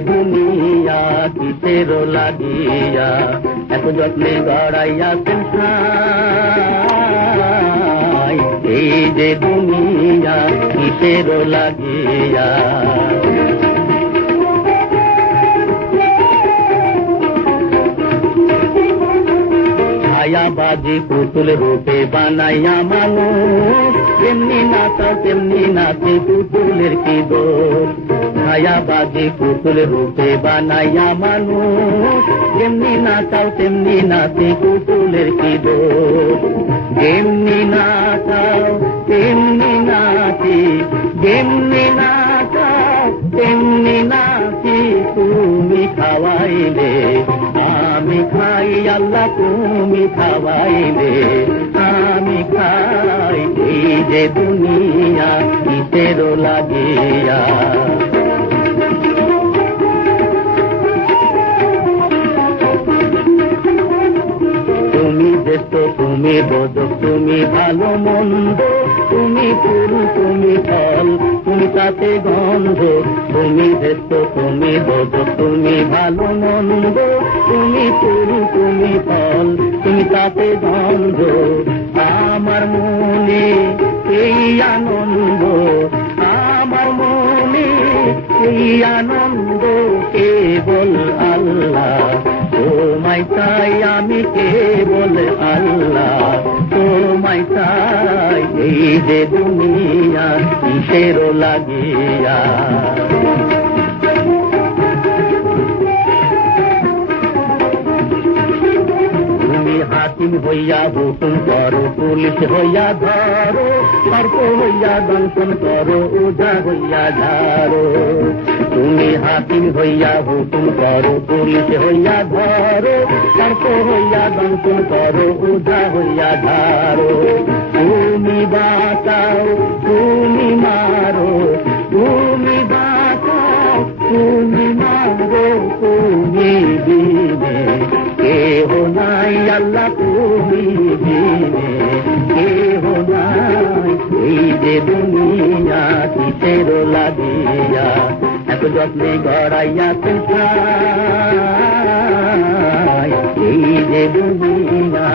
দুনিয়া কিসের লাগিয়া এত যত্নে গড়াইয়াছেন ঠাই এই যে দুনিয়া কিসের লাগিয়া ছায়াবাজি পুতুল রূপে বানাইয়া মানুষ। তেমনি নাচা তেমনি নাচে পুতুলের কি দোষ? ছায়াবাজি পুতুল রূপে বানাইয়া মানুষ। তেমনি নাচাও, তেমনি নাচে পুতুলের কি দোষ? যেমনি নাচাও, তেমনি নাচি, যেমনি খাই, আল্লাহ তুমি খাওয়াইলে আমি খাই এই যে দুনিয়া, কিসের লাগিয়া? তুমি দেশ তুমি ভালো মন্দ, তুমি ফল তুমি তাতে গন্ধ, তুমি দেশ তুমি বোধক তুমি ভালো মন্দ, তুমি ফুল তুমি ফল, তুমি তাতে গন্ধ, আমার মনে এই আনন্দ, আমার মনে এই আনন্দ, কেবল আল্লাহ। তোমায় চাই আমি কেবল আল্লাহ। এই যে দুনিয়া কিসের লাগিয়া? হাকিম হইয়া হুকুম করো, পুলিশ হইয়া ধরো সর্প হইয়া দংশন করো উজা হইয়া ঝাড়ো। তুমি হাকিম হইয়া হুকুম করো, পুলিশ হইয়া ধরো সর্প হইয়া দংশন করো উজা হইয়া ঝাড়ো। এই যে দুনিয়া কিসের লাগিয়া এত যত্নে গড়াইয়া তুই এই যে দুনিয়া